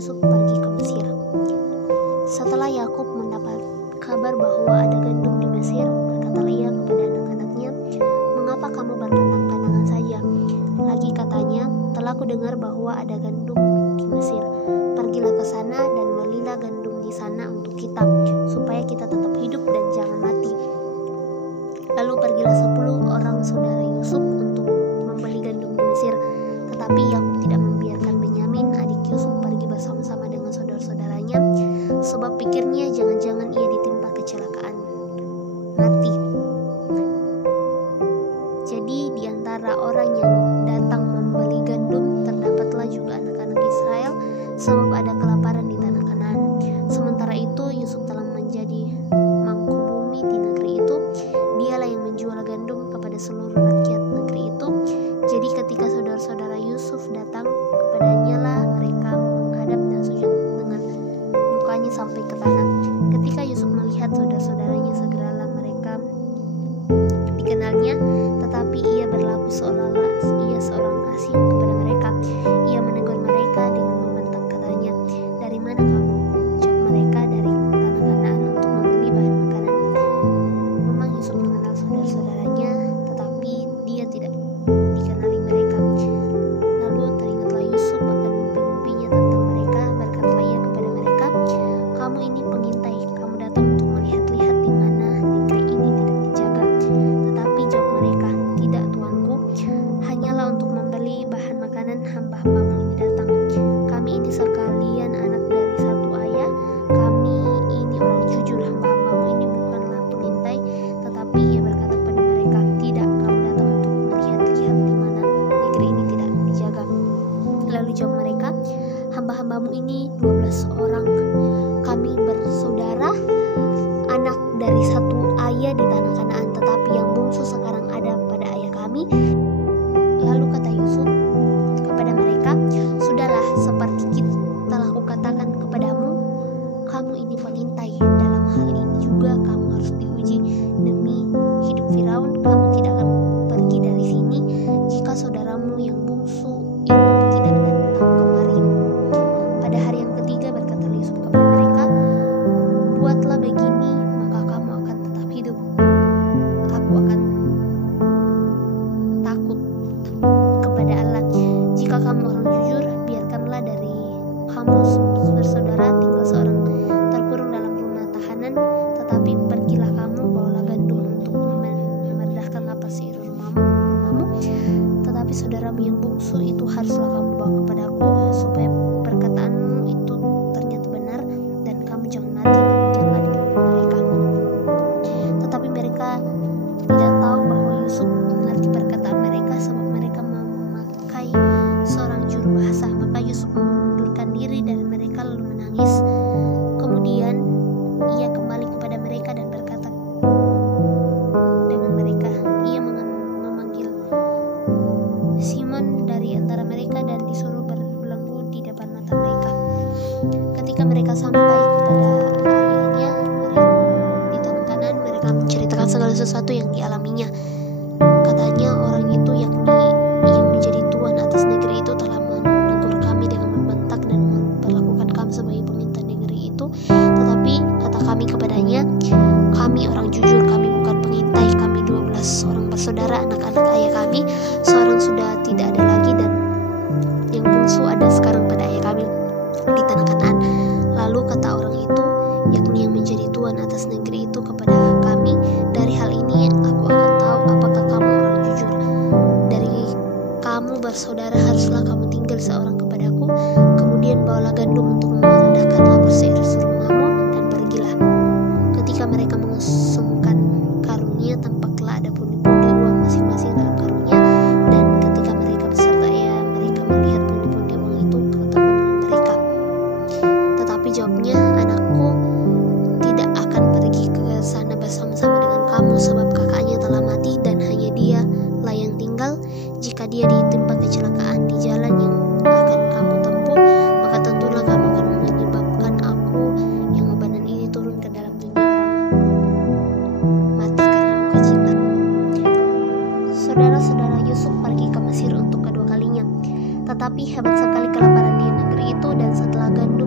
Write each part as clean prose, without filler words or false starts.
Yusuf pergi ke Mesir. Setelah Yakub mendapat kabar bahwa ada gandum di Mesir, berkatalah ia kepada anak-anaknya, "Mengapa kamu berpandang-pandangan saja? Lagi katanya, telah kudengar bahwa ada gandum di Mesir. Pergilah ke sana dan belilah gandum di sana untuk kita, supaya kita tetap hidup dan jangan mati." Lalu pergilah 10 orang saudara Yusuf untuk membeli gandum di Mesir. Tetapi Yakub tidak membiarkan Benyamin, adik Yusuf, pergi bersama-sama dengan saudara-saudaranya, sebab pikirnya jangan-jangan ia ditimpa kecelakaan mati. Jadi di antara orang yang datang membeli gandum terdapatlah juga anak-anak Israel, sebab ada kelaparan di tanah Kanaan. Sementara itu Yusuf telah menjadi mangkubumi di negeri itu. Dialah yang menjual gandum kepada seluruh rakyat negeri itu. Jadi ketika saudara-saudara Yusuf datang kepadanya lah mereka menghadap dan sujud dengan mukanya sampai ke tanah. Ketika Yusuf melihat saudara-saudaranya, segeralah mereka dikenalnya, tetapi ia berlaku seolah-olah ia seorang asing kepada mereka. Ia menegur mereka dengan membentak, katanya, "Dari mana kamu?" Jawab mereka, "Dari tanah Kanaan untuk membeli bahan makanan." Memang Yusuf mengenal saudara-saudaranya, tetapi dia tidak dikenali mereka. Lalu teringatlah Yusuf akan mimpi-mimpinya tentang mereka. Berkatalah ia kepada mereka, "Kamu ini pengintai, kamu datang untuk melihat-lihat di mana negeri ini tidak dijaga." Tetapi jawab mereka, "Tidak, tuanku, hanyalah untuk membeli bahan makanan hamba-hambamu ini datang. Kami ini sekalian anak dari satu ayah, kami ini orang jujur, hamba-hambamu ini bukanlah pengintai." Tetapi ia berkata kepada mereka, "Tidak, kamu datang untuk melihat-lihat di mana negeri ini tidak dijaga." Lalu jawab mereka, "Hamba-hambamu ini 12 orang. Kami bersaudara, anak dari satu ayah di tanah Kanaan, tetapi yang bungsu sekarang ada pada ayah kami." Lalu kata Yusuf kepada mereka, "Sudahlah, seperti telah kukatakan kepadamu, kamu ini pengintai. Dalam hal ini juga kamu harus diuji demi hidup Firaun. Kamu tidak akan pergi dari sini jika saudaramu yang bungsu itu tidak datang kemari." Pada hari yang ketiga berkata Yusuf kepada mereka, "Buatlah begini, maka kamu akan tetap hidup. Aku akan takut kepada Allah. Jika kamu orang jujur, biarkanlah dari kamu bersaudara tinggal seorang terkurung dalam rumah tahanan. Tetapi pergilah kamu, bawalah gandum untuk memerdahkan lapar seluruh rumahmu. Tetapi saudaramu yang bungsu itu haruslah kamu bawa kepadaku, supaya perkataanmu itu ternyata benar, dan kamu jangan mati." Demikianlah dilakukan mereka. Tetapi mereka tidak tahu bahwa Yusuf mengerti perkataan mereka, sebab mereka memakai seorang juru bahasa. Maka Yusuf mengundurkan diri dari mereka lalu menangis. Kemudian ia kembali kepada mereka dan berkata dengan mereka. Ia memanggil Simon dari antara mereka dan disuruh berbelenggu di depan mata mereka. Ketika mereka sampai kepada ayahnya di tanah Kanaan, mereka menceritakan segala sesuatu yang dialaminya. Katanya, "Orang itu, yakni yang menjadi tuan atas negeri itu, telah menegur kami dengan membentak dan memperlakukan kami sebagai pengintai negeri itu. Tetapi kata kami kepadanya, 'Kami orang jujur, kami bukan pengintai. Kami 12 orang bersaudara, anak-anak ayah kami. Seorang sudah tidak ada lagi, dan yang bungsu ada sekarang pada ayah kami di tanah Kanaan.' Lalu kata orang itu, yakni yang menjadi tuan atas negeri itu, kepada kami, 'Dari hal ini aku akan tahu apakah kamu orang jujur. Dari kamu bersaudara haruslah kamu tinggal seorang kepadaku. Kemudian bawalah gandum untuk meredahkan lapar seluruh rumahmu, dan pergilah.' Ketika mereka mengesungkan karungnya, tampaklah ada pundi-pundi uang masing-masing dalam karungnya. Dan ketika mereka beserta ayah mereka melihat pundi-pundi uang itu, ketakutan mereka. Tetapi jawabnya, 'Anakku tidak akan pergi ke sana bersama-sama dengan kamu, sebab kakaknya telah mati dan hanya dia lah yang tinggal. Jika dia ditimpa kecelakaan di jalan yang akan kamu tempuh, maka tentulah kamu akan menyebabkan aku yang bebanan ini turun ke dalam dunia orang mati karena duka cita." Saudara-saudara Yusuf pergi ke Mesir untuk kedua kalinya. Tetapi hebat sekali kelaparan di negeri itu, dan setelah gandum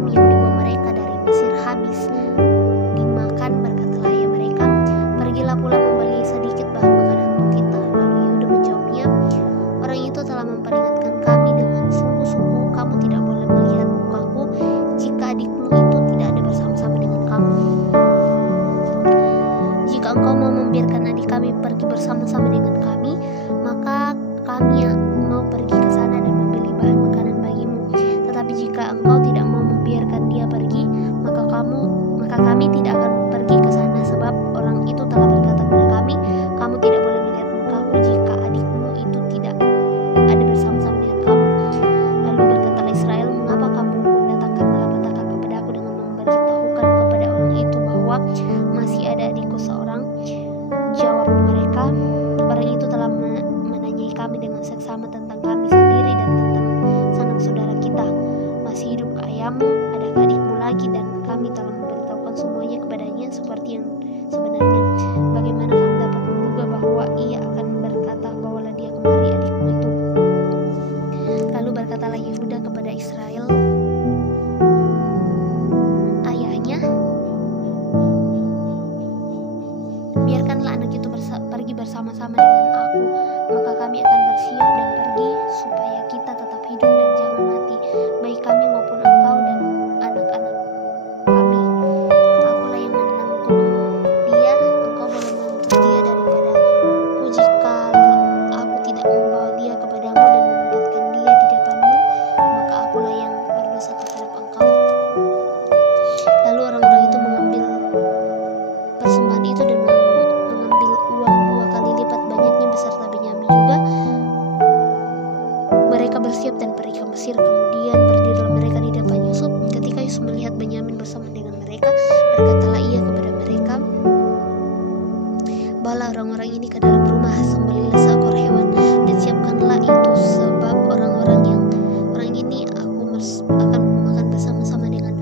memperingatkan kami dengan sungguh-sungguh kamu tidak boleh melihat mukaku jika adikmu itu tidak ada bersama-sama dengan kamu. Jika engkau mau membiarkan adik kami pergi bersama-sama dengan kami, maka kami mau pergi ke sana dan membeli bahan makanan bagimu. Tetapi jika engkau tidak mau membiarkan dia pergi, maka kami tidak akan pergi ke sana, sebab orang itu telah berkata kepada kami, kamu tidak boleh melihat mukaku jika adikmu itu tidak ada bersama-sama dengan kamu. Lalu berkatalah Israel, mengapa kamu mendatangkan malapetaka kepadaku dengan memberitahukan kepada orang itu bahwa masih ada adikku seorang? Jawab mereka, orang itu telah menanyai kami dengan seksama tentang kami sendiri dan tentang sanak saudara kita. Masih hidupkah ayahmu? Adakah adikmu lagi? Dan kami telah memberitahukan semuanya kepadanya seperti yang sebenarnya. Bagaimana kami dapat menduga bahwa ia akan berkata, bawalah dia kemari adikmu itu. Lalu berkatalah Yehuda kepada Israel ayahnya, biarkanlah anak itu pergi bersama-sama dengan aku, maka kami akan bersiap dan pergi, supaya kita tetap hidup dan jangan mati, baik kami maupun engkau dan anak-anak kami. Akulah yang menanggung dia, engkau boleh mengambil dia daripadaku jika aku tidak membawa dia kepadamu dan menempatkan dia di depanmu, maka akulah yang berdosa terhadap engkau. Lalu orang-orang itu mengambil persembahan itu dan mengambil uang 2 kali lipat banyaknya beserta Benyamin juga. Mereka bersiap dan pergi ke Mesir. Kemudian berdirilah mereka di depan Yusuf. Ketika Yusuf melihat Benyamin bersama dengan mereka, berkatalah ia kepada mereka, bawalah orang-orang ini ke dalam rumah, sembelihlah seekor hewan dan siapkanlah itu, sebab orang ini aku akan makan bersama-sama dengan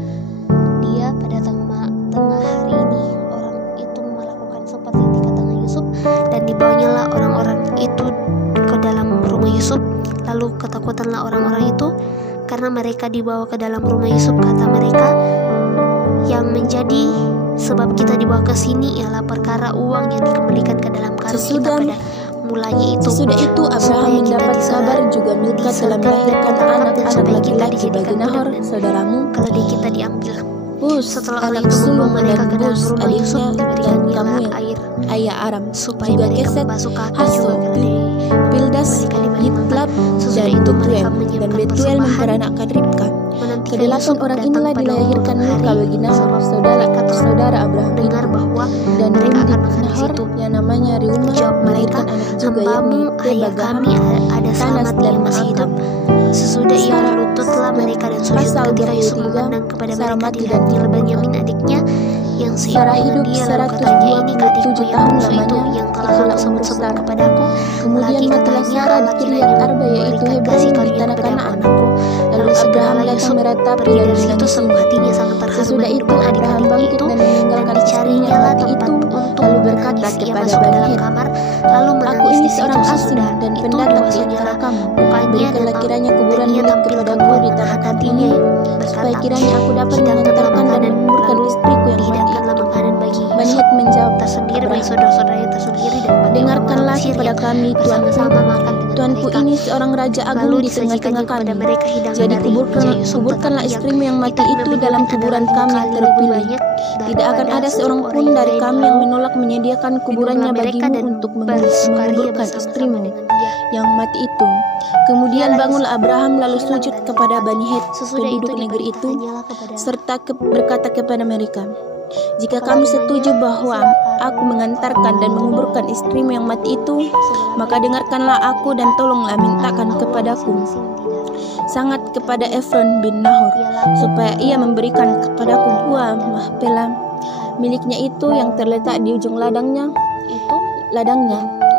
dia pada tengah hari ini. Orang itu melakukan seperti yang dikatakan Yusuf, dan dibawanyalah orang-orang itu ke dalam rumah Yusuf. Lalu ketakutanlah orang-orang itu karena mereka dibawa ke dalam rumah Yusuf. Kata mereka, yang menjadi sebab kita dibawa ke sini ialah perkara uang yang dikembalikan ke dalam karung kita pada mulanya itu. Sesudah itu Abraham mendapat kabar juga Milka telah melahirkan anak-anak laki-laki bagi Nahor saudaramu. Keledai kita diambil. Setelah anak itu sulung membawa mereka ke dalam Bus, rumah Yusuf, adiknya, dan diberikannya kamu yang air ayah Aram, supaya juga mereka Keset, membasuh kaki Hasor, juga keledai. Pildas, Mereka diberi makan. Yitlab, Sesudah dan itu Betuel, mereka dan menyiapkan Betuel persembahan. memperanakkan Ribka. Menantikan Kedelapan Yusuf orang datang inilah pada dilahirkan waktu Milka hari, bagi Nahor sebab saudara mereka telah Abraham mendengar bahwa dan mereka akan Rindik makan di Nahor situ. yang namanya Reuma Jawab mereka, melahirkan anak juga hambamu yakni ayah Tebagaham, kami ada Tanas selamat dan yang masih hidup. Maakam. Sesudah ia berlututlah mereka dan sujud. Pasal Ketika Yusuf 23, memandang kepada Sarah mereka, mati dan dilihatnya Benyamin adiknya yang Sarah seiman hidup dia, lalu katanya, ini adikku 127 yang tahun bungsu itu lamanya, yang telah itulah kamu umur sebut-sebut Sarah. kepadaku. Kemudian Lagi matilah katanya, Sarah Allah di kiranya Kiriat Arba yaitu memberikan Hebron kasih di karunia tanah kepada Kanaan. anakku. Lalu Lalu Abraham segeralah datang Yusuf meratapi pergi dan dari situ, menangisinya. sungguh hatinya sangat terharu Sesudah itu merindukan Abraham adik-adiknya bangkit itu, dan dan meninggalkan istrinya dicarinya mati tempat itu, untuk lalu berkata menangis. Ia kepada masuk ke Bani dalam Het, kamar, lalu aku menangis ini di situ. seorang asing Sesudah dan itu pendatang di dibasuhnya antara kamu. mukanya dan Berikanlah kiranya kuburan ia milik tampil kepadaku keluar di dengan tanah kamu hatinya ini, yang supaya berkata, kiranya aku dapat hidangkanlah mengantarkan dan makanan. menguburkan Lalu istriku yang mati dihidangkanlah itu. makanan bagi Bani Yusuf Het menjawab tersendiri, bagi Abraham, saudara-saudaranya tersendiri, dan bagi dengarkanlah orang-orang Mesir kepada yang kami tuanku. bersama-sama makan dengan Tuanku mereka. ini seorang raja agung Lalu di tengah-tengah disajikannya kepada kami. mereka hidangan Jadi dari meja Yusuf, kuburkanlah tetapi istrimu yang mati diterima itu Benyamin dalam adalah kuburan 5 kami yang kali lebih terpilih. banyak Tidak akan daripada ada setiap seorang orang pun yang dari lain. kami Lalu yang menolak menyediakan kuburannya minumlah mereka bagimu dan untuk bersukaria menguburkan bersama-sama istrimu dengan dia. yang mati itu. Kemudian Ialah bangunlah Yusuf Abraham lalu hilang sujud dan kepada hilang. Bani Het, Sesudah penduduk negeri itu, diperintahkannyalah kepada serta berkata kepada mereka, jika kepala kamu rumahnya, setuju bahwa silakan aku mengantarkan dan menguburkan istrimu yang mati itu, maka dengarkanlah aku dan tolonglah mintakan kepadaku sangat kepada Efron bin Nahor, supaya ia memberikan kepadaku buah Mahpelah miliknya itu yang terletak di ujung ladangnya.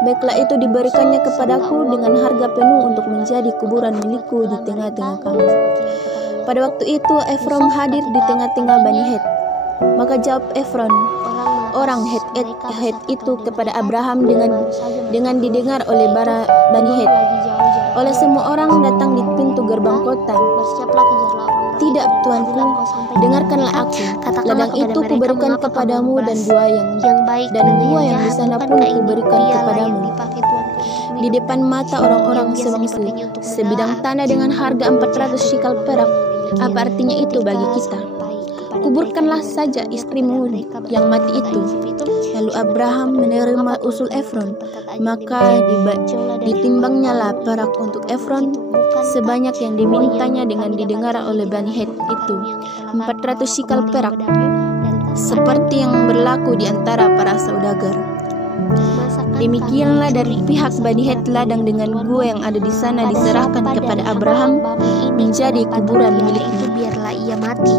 Baiklah itu diberikannya kepadaku dengan harga penuh untuk menjadi kuburan milikku di tengah-tengah kamu. Pada waktu itu Efron hadir di tengah-tengah Bani Het. Maka jawab Efron, orang Het itu kepada Abraham dengan didengar oleh para Bani Het, oleh semua orang datang di pintu gerbang kota. Tidak, tuanku, dengarkanlah aku. Ladang itu kuberikan kepadamu dan buah yang baik dan buah yang di sana pun kuberikan kepadamu. di depan mata orang-orang sebangsa, sebidang tanah dengan harga 400 shikal perak. Apa artinya itu bagi kita? Kuburkanlah saja istrimu yang mati itu. Lalu Abraham menerima usul Efron, maka ditimbangnya lah perak untuk Efron sebanyak yang dimintanya dengan didengar oleh Bani Het itu, 400 shikal perak, seperti yang berlaku di antara para saudagar. Demikianlah dari pihak Bani Het ladang dengan gua yang ada di sana diserahkan kepada Abraham menjadi kuburan miliknya. Biarlah ia mati,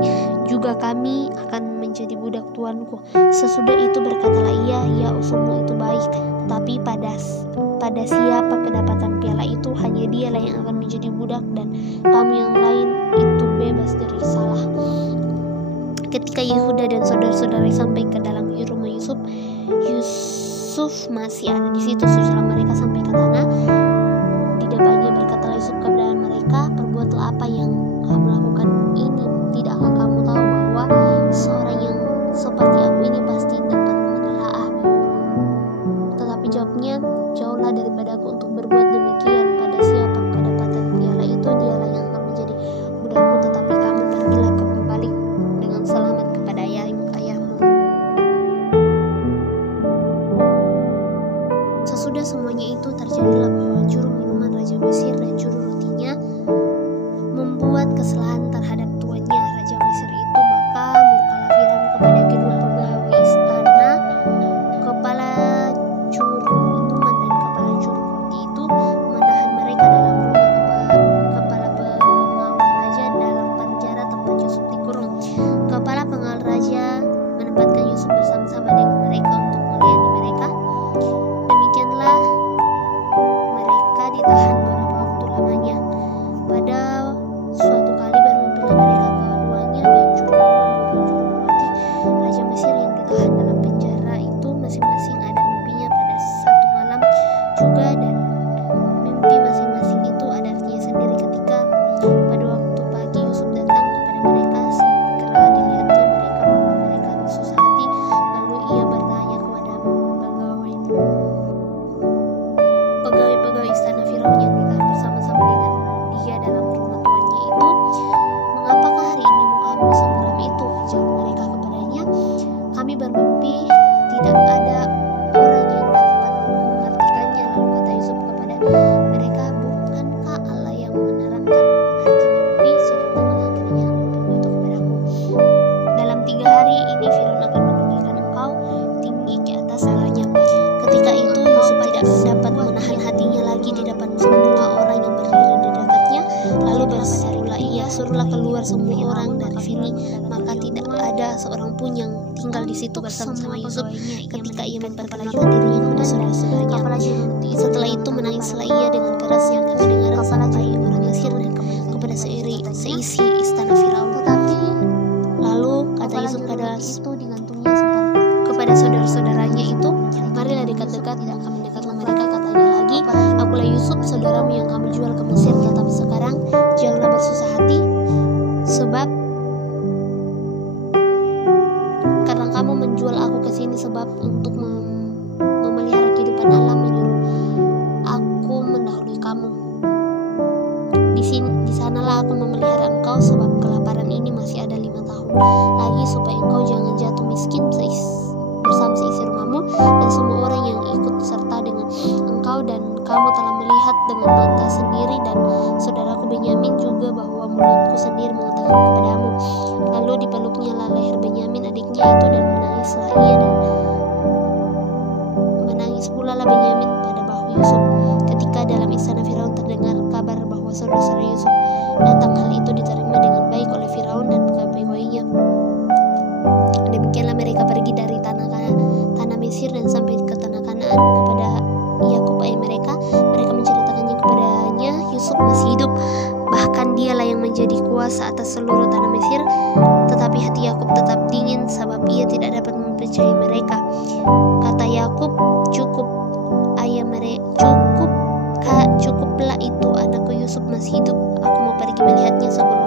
juga kami akan menjadi budak tuanku. Sesudah itu berkatalah ia, ya usulmu itu baik, tapi pada siapa kedapatan piala itu, hanya dialah yang akan menjadi budak, dan kami yang lain itu bebas dari salah. Ketika Yehuda dan saudara-saudara sampai ke dalam rumah Yusuf masih ada di situ. Setelah mereka sampai ke tanah, di depannya berkatalah Yusuf kepada mereka, perbuatlah apa yang kamu lakukan ini. Tidakkah kamu tahu bahwa seorang yang seperti aku ini pasti dapat menelaah? Tetapi jawabnya, jauhlah daripada aku untuk berbuat demikian. Pada siapa kedapatan piala itu, dialah yang akan menjadi budakku. Tetapi kamu pergilah kembali dengan selamat kepada ayahmu. Sesudah semuanya itu terjadilah bahwa juru minuman Raja Mesir dan juru rotinya membuat kesalahan terhadap tuannya Raja Mesir itu. Maka murkalah Firaun kepada kedua pegawai istana, kepala juru minuman dan kepala juru roti itu, menahan mereka dalam rumah kepala pengawal raja dalam penjara tempat Yusuf dikurung. Kepala pengawal raja menempatkan Yusuf bersama-sama dengan mereka untuk melayani mereka. Demikianlah mereka ditahan beberapa waktu lamanya. Pada suatu kali bermimpilah mereka keduanya, baik juru minuman maupun juru roti Raja Mesir yang ditahan dalam penjara itu, masing-masing ada mimpinya pada satu malam juga, dan mimpi masing-masing itu ada artinya sendiri. Ketika pada waktu pagi Yusuf datang kepada mereka, segera dilihatnya mereka bahwa mereka susah hati. Lalu ia bertanya kepada pegawai istana Firaun yang ditahan bersama-sama dengan dia dalam rumah tuannya itu, mengapakah hari ini mukamu semuram itu? Jawab mereka kepadanya, kami bermimpi, tidak ada orang yang dapat mengartikannya. Lalu kata Yusuf kepada mereka, bukankah Allah yang menerangkan arti mimpi? Ceritakanlah kiranya mimpimu itu kepadaku. Dalam 3 hari ini Firaun akan meninggikan engkau tinggi ke atas segalanya. Ketika itu Yusuf tidak dapat menahan hatinya lagi di depan semua orang yang berdiri di dekatnya. Lalu berserulah ia, suruhlah keluar semua orang dari sini. Maka tidak ada seorang pun yang tinggal di situ bersama Yusuf ketika ia memperkenalkan dirinya kepada saudara-saudaranya. Setelah itu menangislah ia dengan keras yang kedengaran sampai orang Mesir dan kepada seisi istana Firaun. Lalu kata Yusuf kepada saudara-saudaranya itu, marilah dekat-dekat. Maka mendekatlah mereka, katanya lagi, akulah Yusuf, saudaramu yang kamu jual ke Mesir. Tetapi sekarang janganlah bersusah hati, sebab karena kamu menjual aku ke sini sebab untuk memelihara kehidupan Allah menyuruh aku mendahului kamu. Di sanalah aku memelihara engkau, sebab kelaparan ini masih ada 5 tahun lagi, supaya engkau jangan jatuh miskin bersama seisi rumahmu dan semua orang yang ikut serta dengan engkau. Dan kamu telah melihat dengan mata sendiri dan saudaraku Benyamin juga bahwa mulutku sendiri mengatakan kepadamu. Lalu dipeluknya lah leher Benyamin adiknya itu, dan menangislah ia, dan menangis pula lah Benyamin pada bahu Yusuf. Ketika dalam istana Firaun terdengar kabar bahwa saudara-saudara Yusuf datang, hal itu diterima dengan baik oleh Firaun dan pegawai-pegawainya. Demikianlah mereka pergi dari tanah Mesir dan sampai ke tanah Kanaan kepada Yakub ayah mereka. Mereka menceritakannya kepadanya, Yusuf masih hidup, bahkan dialah yang menjadi kuasa atas seluruh tanah Mesir. Tetapi hati Yakub tetap dingin, sebab ia tidak dapat mempercayai mereka. Kata Yakub, cukuplah itu, anakku Yusuf masih hidup. Aku mau pergi melihatnya sebelum